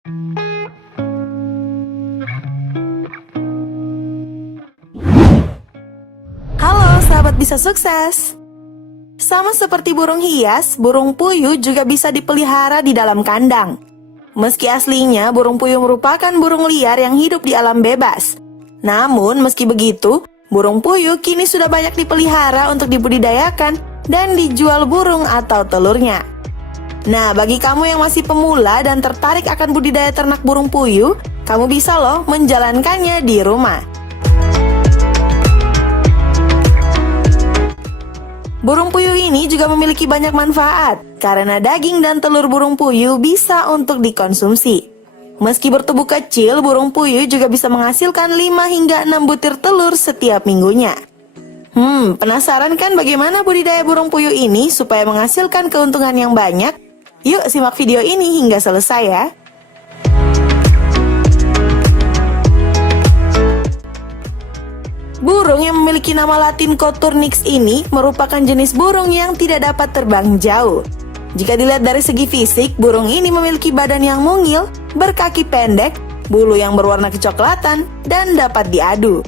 Halo sahabat bisa sukses. Sama seperti burung hias, burung puyuh juga bisa dipelihara di dalam kandang. Meski aslinya burung puyuh merupakan burung liar yang hidup di alam bebas. Namun meski begitu, burung puyuh kini sudah banyak dipelihara untuk dibudidayakan dan dijual burung atau telurnya. Nah, bagi kamu yang masih pemula dan tertarik akan budidaya ternak burung puyuh, kamu bisa loh menjalankannya di rumah. Burung puyuh ini juga memiliki banyak manfaat karena daging dan telur burung puyuh bisa untuk dikonsumsi. Meski bertubuh kecil, burung puyuh juga bisa menghasilkan 5 hingga 6 butir telur setiap minggunya. Penasaran kan bagaimana budidaya burung puyuh ini supaya menghasilkan keuntungan yang banyak? Yuk simak video ini hingga selesai ya. Burung yang memiliki nama latin Coturnix ini merupakan jenis burung yang tidak dapat terbang jauh. Jika dilihat dari segi fisik, burung ini memiliki badan yang mungil, berkaki pendek, bulu yang berwarna kecoklatan, dan dapat diadu.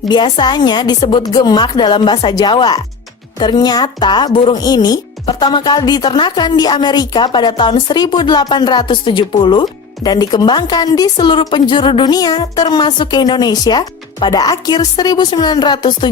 Biasanya disebut gemak dalam bahasa Jawa. Ternyata burung ini pertama kali diternakan di Amerika pada tahun 1870 dan dikembangkan di seluruh penjuru dunia termasuk ke Indonesia pada akhir 1979.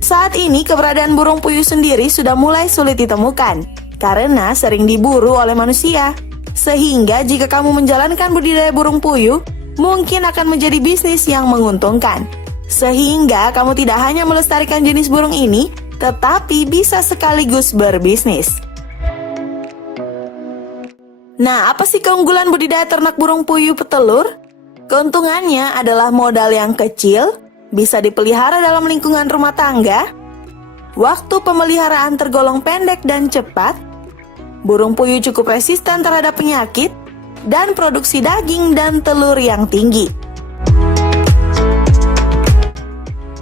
Saat ini keberadaan burung puyuh sendiri sudah mulai sulit ditemukan karena sering diburu oleh manusia. Sehingga jika kamu menjalankan budidaya burung puyuh, mungkin akan menjadi bisnis yang menguntungkan. Sehingga kamu tidak hanya melestarikan jenis burung ini, tetapi bisa sekaligus berbisnis. Nah, apa sih keunggulan budidaya ternak burung puyuh petelur? Keuntungannya adalah modal yang kecil, bisa dipelihara dalam lingkungan rumah tangga, waktu pemeliharaan tergolong pendek dan cepat, burung puyuh cukup resisten terhadap penyakit, dan produksi daging dan telur yang tinggi.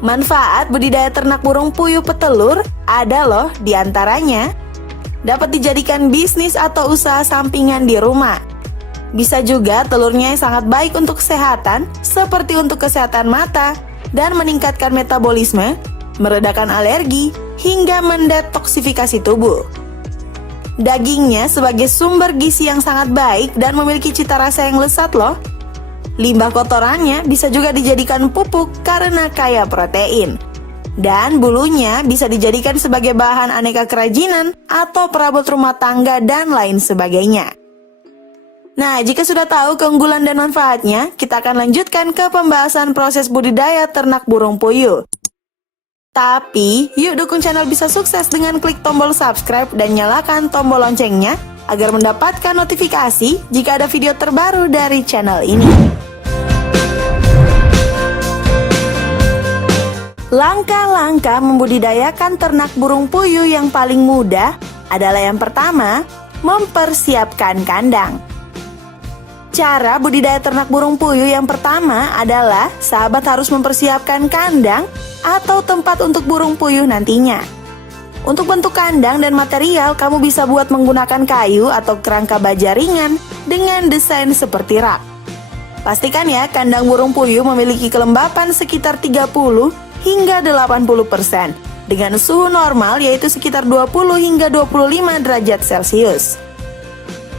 Manfaat budidaya ternak burung puyuh petelur ada loh, diantaranya dapat dijadikan bisnis atau usaha sampingan di rumah. Bisa juga telurnya yang sangat baik untuk kesehatan, seperti untuk kesehatan mata, dan meningkatkan metabolisme, meredakan alergi, hingga mendetoksifikasi tubuh. Dagingnya sebagai sumber gizi yang sangat baik dan memiliki cita rasa yang lezat loh. Limbah kotorannya bisa juga dijadikan pupuk karena kaya protein. Dan bulunya bisa dijadikan sebagai bahan aneka kerajinan atau perabot rumah tangga dan lain sebagainya. Nah, jika sudah tahu keunggulan dan manfaatnya, kita akan lanjutkan ke pembahasan proses budidaya ternak burung puyuh. Tapi, yuk dukung channel Bisa Sukses dengan klik tombol subscribe dan nyalakan tombol loncengnya agar mendapatkan notifikasi jika ada video terbaru dari channel ini. Langkah-langkah membudidayakan ternak burung puyuh yang paling mudah adalah yang pertama, mempersiapkan kandang. Cara budidaya ternak burung puyuh yang pertama adalah sahabat harus mempersiapkan kandang atau tempat untuk burung puyuh nantinya. Untuk bentuk kandang dan material, kamu bisa buat menggunakan kayu atau kerangka baja ringan dengan desain seperti rak. Pastikan ya, kandang burung puyuh memiliki kelembapan sekitar 30 hingga 80% dengan suhu normal yaitu sekitar 20 hingga 25 derajat Celcius.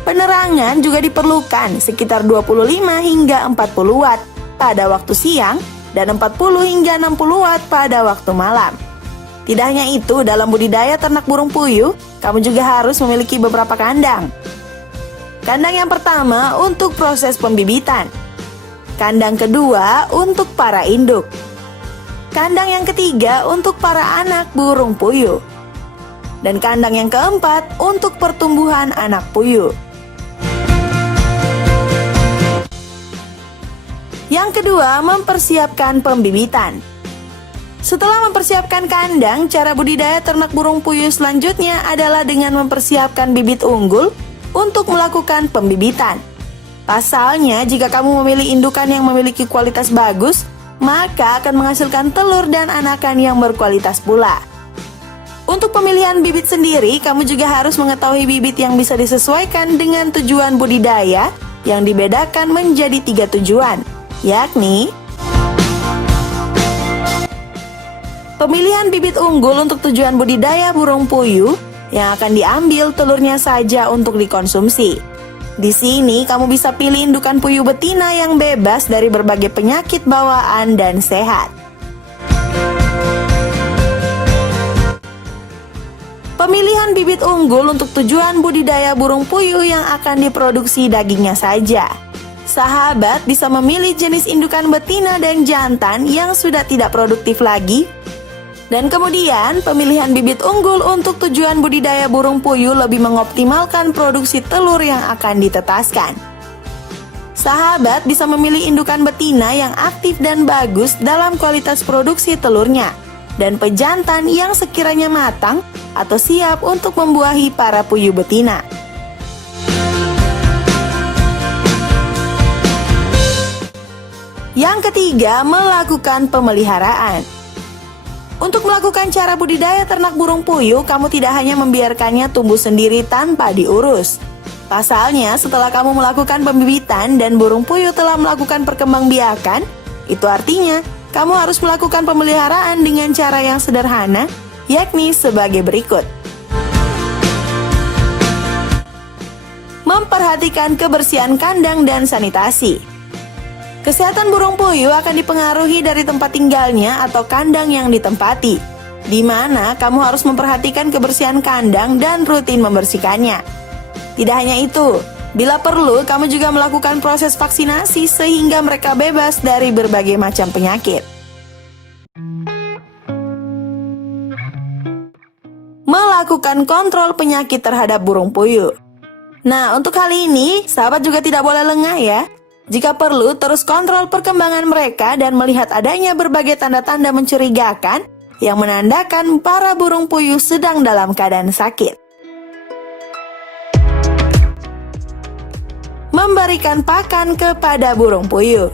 Penerangan juga diperlukan sekitar 25 hingga 40 watt pada waktu siang dan 40 hingga 60 watt pada waktu malam. Tidak hanya itu, dalam budidaya ternak burung puyuh, kamu juga harus memiliki beberapa kandang. Kandang yang pertama untuk proses pembibitan. Kandang kedua untuk para induk. Kandang yang ketiga untuk para anak burung puyuh. Dan kandang yang keempat untuk pertumbuhan anak puyuh. Yang kedua, mempersiapkan pembibitan. Setelah mempersiapkan kandang, cara budidaya ternak burung puyuh selanjutnya adalah dengan mempersiapkan bibit unggul untuk melakukan pembibitan. Pasalnya, jika kamu memilih indukan yang memiliki kualitas bagus, maka akan menghasilkan telur dan anakan yang berkualitas pula. Untuk pemilihan bibit sendiri, kamu juga harus mengetahui bibit yang bisa disesuaikan dengan tujuan budidaya yang dibedakan menjadi 3 tujuan, yakni pemilihan bibit unggul untuk tujuan budidaya burung puyuh yang akan diambil telurnya saja untuk dikonsumsi. Di sini kamu bisa pilih indukan puyuh betina yang bebas dari berbagai penyakit bawaan dan sehat. Pemilihan bibit unggul untuk tujuan budidaya burung puyuh yang akan diproduksi dagingnya saja. Sahabat bisa memilih jenis indukan betina dan jantan yang sudah tidak produktif lagi. Dan kemudian pemilihan bibit unggul untuk tujuan budidaya burung puyuh lebih mengoptimalkan produksi telur yang akan ditetaskan. Sahabat bisa memilih indukan betina yang aktif dan bagus dalam kualitas produksi telurnya, dan pejantan yang sekiranya matang atau siap untuk membuahi para puyuh betina. Yang ketiga, melakukan pemeliharaan. Untuk melakukan cara budidaya ternak burung puyuh, kamu tidak hanya membiarkannya tumbuh sendiri tanpa diurus. Pasalnya, setelah kamu melakukan pembibitan dan burung puyuh telah melakukan perkembangbiakan, itu artinya kamu harus melakukan pemeliharaan dengan cara yang sederhana, yakni sebagai berikut. Memperhatikan kebersihan kandang dan sanitasi. Kesehatan burung puyuh akan dipengaruhi dari tempat tinggalnya atau kandang yang ditempati, di mana kamu harus memperhatikan kebersihan kandang dan rutin membersihkannya. Tidak hanya itu, bila perlu kamu juga melakukan proses vaksinasi sehingga mereka bebas dari berbagai macam penyakit. Melakukan kontrol penyakit terhadap burung puyuh. Nah, untuk hal ini, sahabat juga tidak boleh lengah ya. Jika perlu, terus kontrol perkembangan mereka dan melihat adanya berbagai tanda-tanda mencurigakan yang menandakan para burung puyuh sedang dalam keadaan sakit. Memberikan pakan kepada burung puyuh.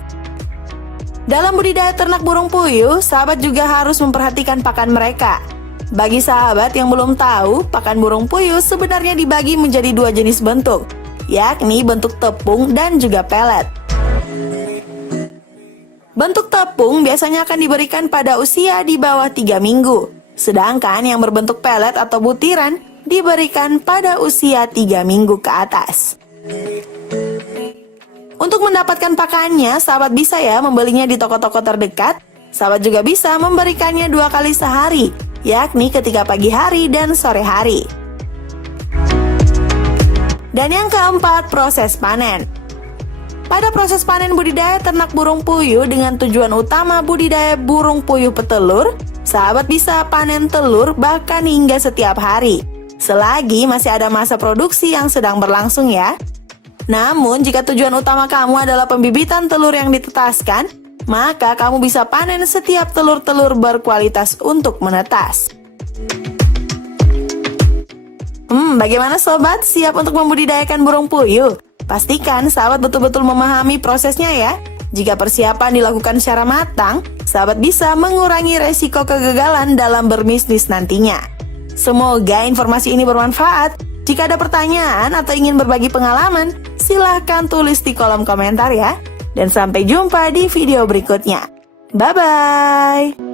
Dalam budidaya ternak burung puyuh, sahabat juga harus memperhatikan pakan mereka. Bagi sahabat yang belum tahu, pakan burung puyuh sebenarnya dibagi menjadi 2 jenis bentuk, yakni bentuk tepung dan juga pelet. Bentuk tepung biasanya akan diberikan pada usia di bawah 3 minggu, sedangkan yang berbentuk pelet atau butiran diberikan pada usia 3 minggu ke atas. Untuk mendapatkan pakannya, sahabat bisa ya membelinya di toko-toko terdekat. Sahabat juga bisa memberikannya 2 kali sehari, yakni ketika pagi hari dan sore hari. Dan yang keempat, proses panen. Pada proses panen budidaya ternak burung puyuh dengan tujuan utama budidaya burung puyuh petelur, sahabat bisa panen telur bahkan hingga setiap hari, selagi masih ada masa produksi yang sedang berlangsung ya. Namun, jika tujuan utama kamu adalah pembibitan telur yang ditetaskan, maka kamu bisa panen setiap telur-telur berkualitas untuk menetas. Bagaimana sobat? Siap untuk membudidayakan burung puyuh? Pastikan sahabat betul-betul memahami prosesnya ya. Jika persiapan dilakukan secara matang, sahabat bisa mengurangi resiko kegagalan dalam berbisnis nantinya. Semoga informasi ini bermanfaat. Jika ada pertanyaan atau ingin berbagi pengalaman, silahkan tulis di kolom komentar ya. Dan sampai jumpa di video berikutnya. Bye-bye!